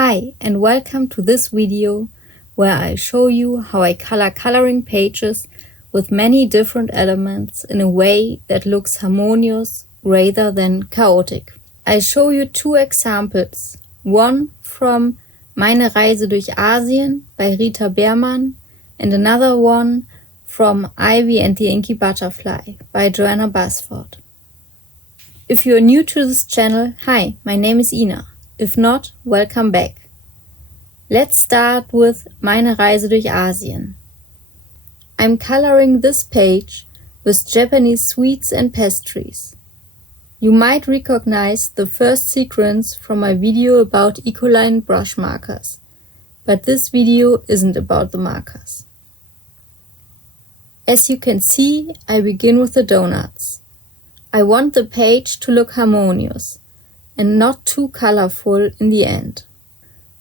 Hi and welcome to this video where I show you how I color coloring pages with many different elements in a way that looks harmonious rather than chaotic. I show you two examples, one from Meine Reise durch Asien by Rita Berman and another one from Ivy and the Inky Butterfly by Johanna Basford. If you are new to this channel, hi, my name is Ina. If not, welcome back. Let's start with Meine Reise durch Asien. I'm coloring this page with Japanese sweets and pastries. You might recognize the first sequence from my video about Ecoline brush markers, but this video isn't about the markers. As you can see, I begin with the donuts. I want the page to look harmonious and not too colorful in the end.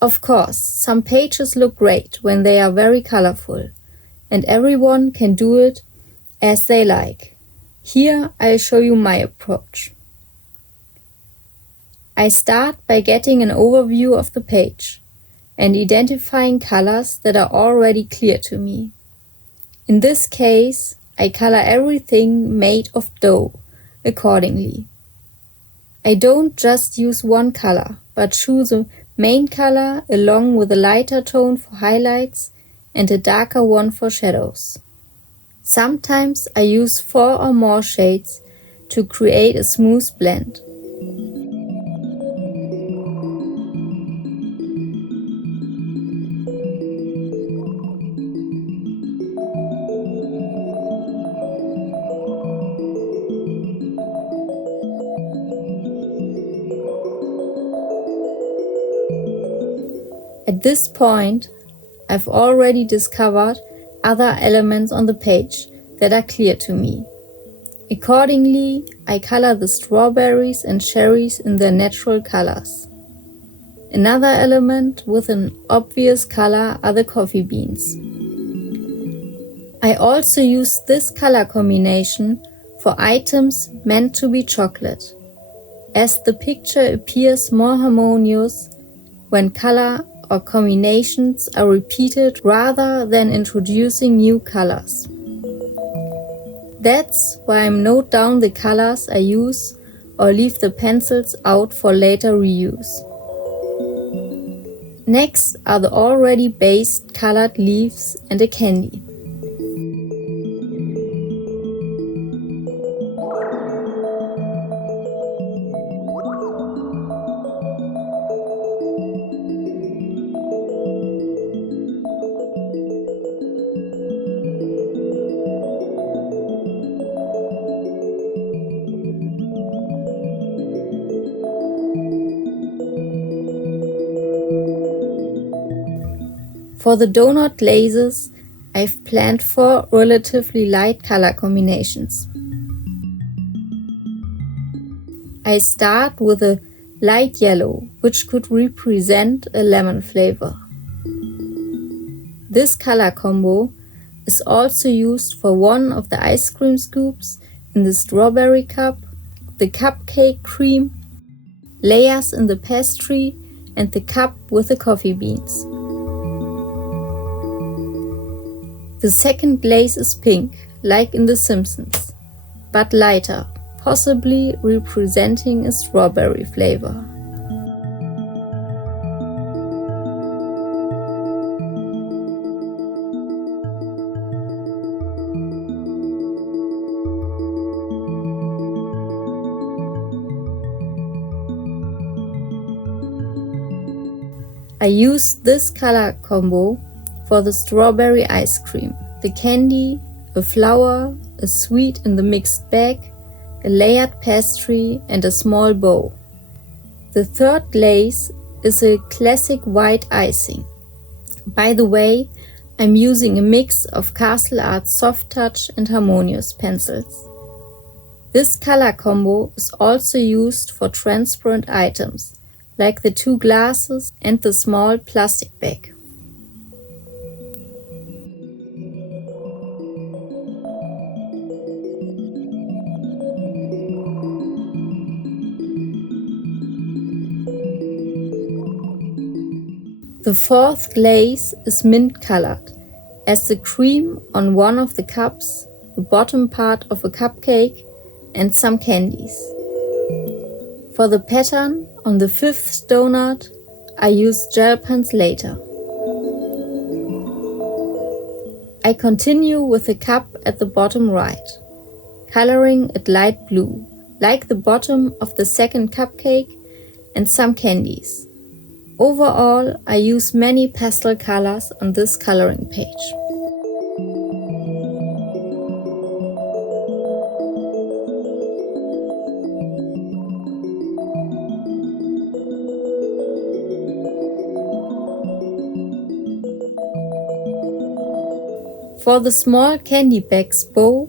Of course, some pages look great when they are very colorful, and everyone can do it as they like. Here I'll show you my approach. I start by getting an overview of the page and identifying colors that are already clear to me. In this case, I color everything made of dough accordingly. I don't just use one color, but choose a main color along with a lighter tone for highlights and a darker one for shadows. Sometimes I use 4 or more shades to create a smooth blend. At this point, I've already discovered other elements on the page that are clear to me. Accordingly, I color the strawberries and cherries in their natural colors. Another element with an obvious color are the coffee beans. I also use this color combination for items meant to be chocolate, as the picture appears more harmonious when color or combinations are repeated rather than introducing new colors. That's why I note down the colors I use or leave the pencils out for later reuse. Next are the already based colored leaves and a candy. For the donut glazes, I've planned 4 relatively light color combinations. I start with a light yellow, which could represent a lemon flavor. This color combo is also used for one of the ice cream scoops in the strawberry cup, the cupcake cream, layers in the pastry, and the cup with the coffee beans. The second glaze is pink, like in The Simpsons, but lighter, possibly representing a strawberry flavor. I use this color combo for the strawberry ice cream, the candy, a flower, a sweet in the mixed bag, a layered pastry and a small bow. The third glaze is a classic white icing. By the way, I'm using a mix of Castle Art Soft Touch and Harmonious pencils. This color combo is also used for transparent items, like the 2 glasses and the small plastic bag. The fourth glaze is mint colored, as the cream on one of the cups, the bottom part of a cupcake, and some candies. For the pattern on the fifth donut, I used gel pens later. I continue with the cup at the bottom right, coloring it light blue, like the bottom of the second cupcake, and some candies. Overall, I use many pastel colors on this coloring page. For the small candy bag's bow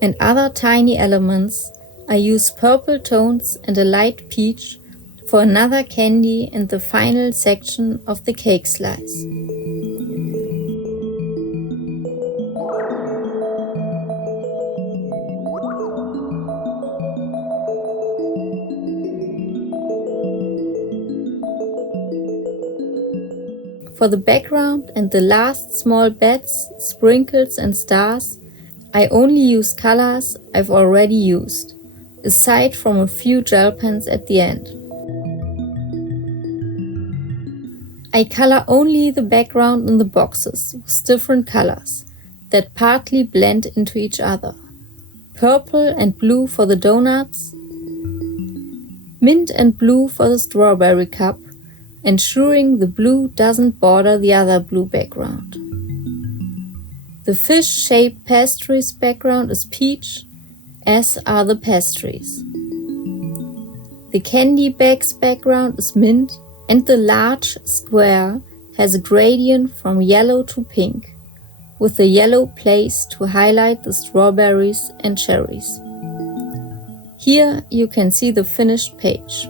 and other tiny elements, I use purple tones and a light peach for another candy in the final section of the cake slice. For the background and the last small bats, sprinkles and stars, I only use colors I've already used, aside from a few gel pens at the end. I color only the background in the boxes with different colors that partly blend into each other. Purple and blue for the donuts, mint and blue for the strawberry cup, ensuring the blue doesn't border the other blue background. The fish-shaped pastries background is peach, as are the pastries. The candy bag's background is mint, and the large square has a gradient from yellow to pink, with the yellow placed to highlight the strawberries and cherries. Here you can see the finished page.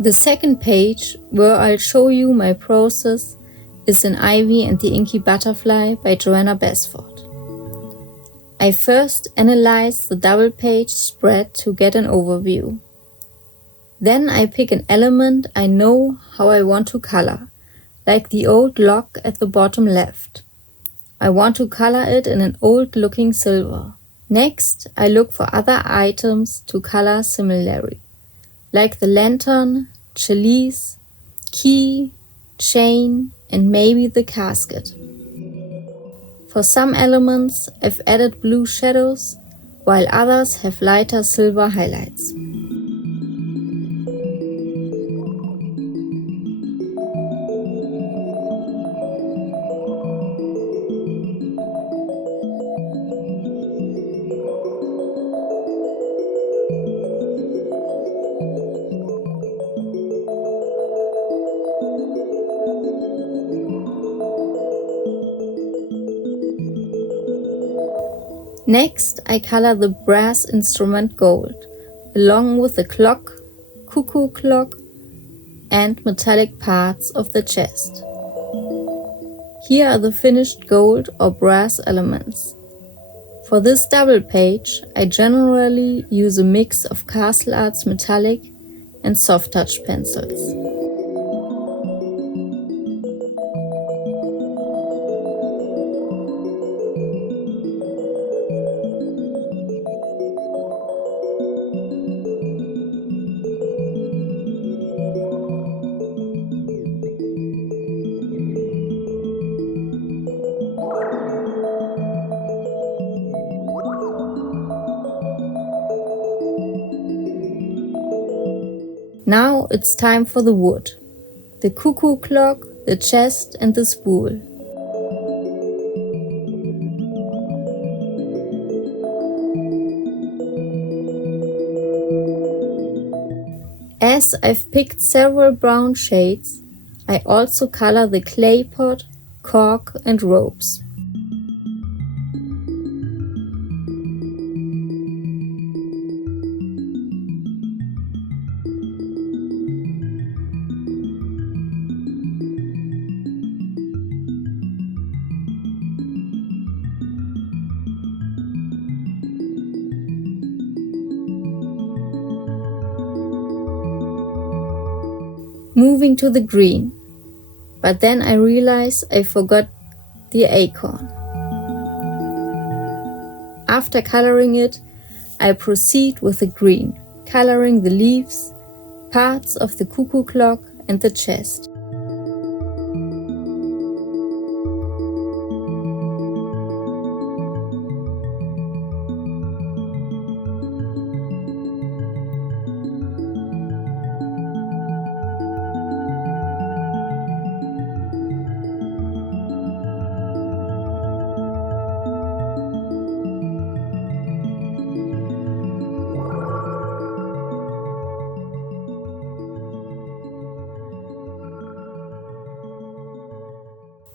The second page, where I'll show you my process, is in Ivy and the Inky Butterfly by Johanna Basford. I first analyze the double page spread to get an overview. Then I pick an element I know how I want to color, like the old lock at the bottom left. I want to color it in an old-looking silver. Next, I look for other items to color similarly, like the lantern, chalice, key, chain, and maybe the casket. For some elements, I've added blue shadows, while others have lighter silver highlights. Next, I color the brass instrument gold, along with the clock, cuckoo clock, and metallic parts of the chest. Here are the finished gold or brass elements. For this double page, I generally use a mix of Castle Arts metallic and soft touch pencils. Now it's time for the wood, the cuckoo clock, the chest and the spool. As I've picked several brown shades, I also color the clay pot, cork and ropes. moving to the green, but then I realized I forgot the acorn. After coloring it, I proceed with the green, coloring the leaves, parts of the cuckoo clock and the chest.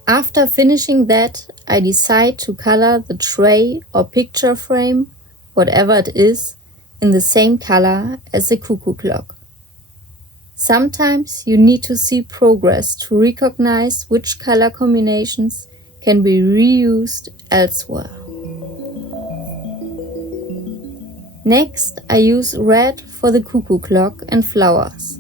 After finishing that, I decide to color the tray or picture frame, whatever it is, in the same color as the cuckoo clock. Sometimes you need to see progress to recognize which color combinations can be reused elsewhere. Next, I use red for the cuckoo clock and flowers.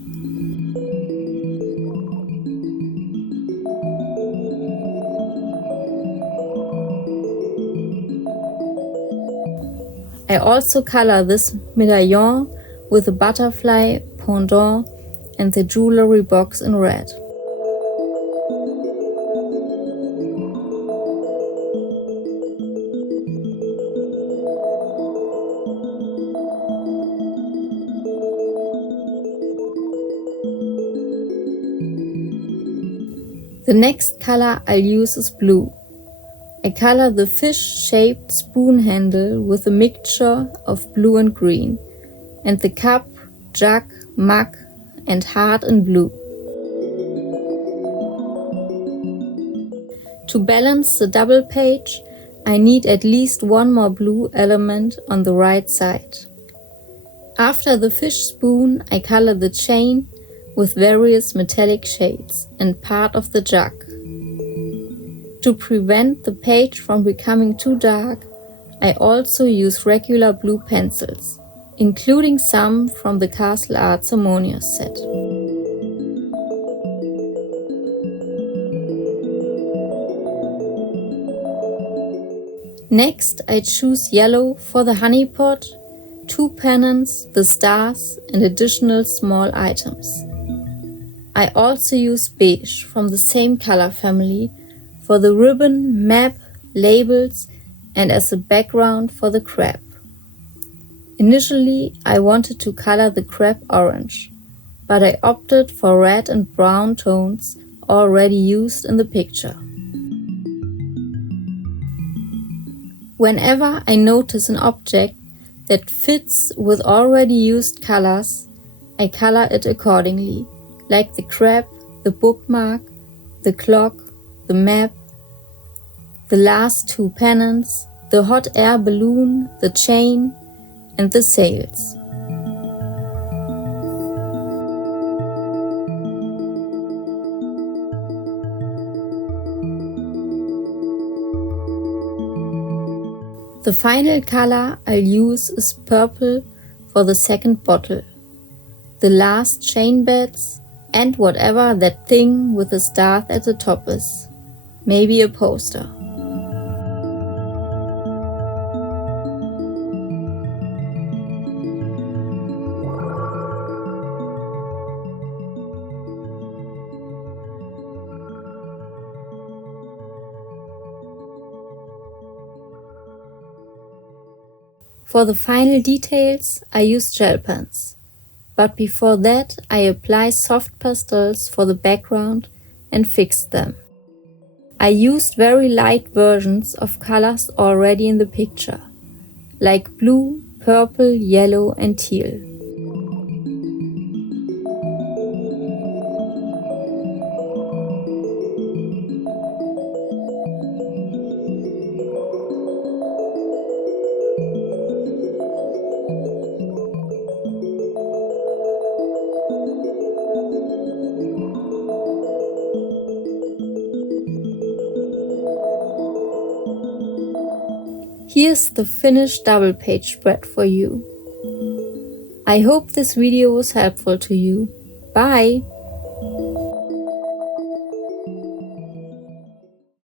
I also color this medaillon with the butterfly pendant and the jewelry box in red. The next color I'll use is blue. I color the fish-shaped spoon handle with a mixture of blue and green, and the cup, jug, mug and heart in blue. To balance the double page, I need at least one more blue element on the right side. After the fish spoon, I color the chain with various metallic shades and part of the jug. To prevent the page from becoming too dark, I also use regular blue pencils, including some from the Castle Arts Harmonious set. Next, I choose yellow for the honey pot, 2 pennants, the stars and additional small items. I also use beige from the same color family for the ribbon, map, labels and as a background for the crab. Initially, I wanted to color the crab orange, but I opted for red and brown tones already used in the picture. Whenever I notice an object that fits with already used colors, I color it accordingly, like the crab, the bookmark, the clock, the map, the last 2 pennants, the hot air balloon, the chain and the sails. The final color I'll use is purple for the second bottle, the last chain beds and whatever that thing with the stars at the top is, maybe a poster. For the final details, I use gel pens, but before that I apply soft pastels for the background and fix them. I used very light versions of colors already in the picture, like blue, purple, yellow and teal. Here's the finished double page spread for you. I hope this video was helpful to you. Bye!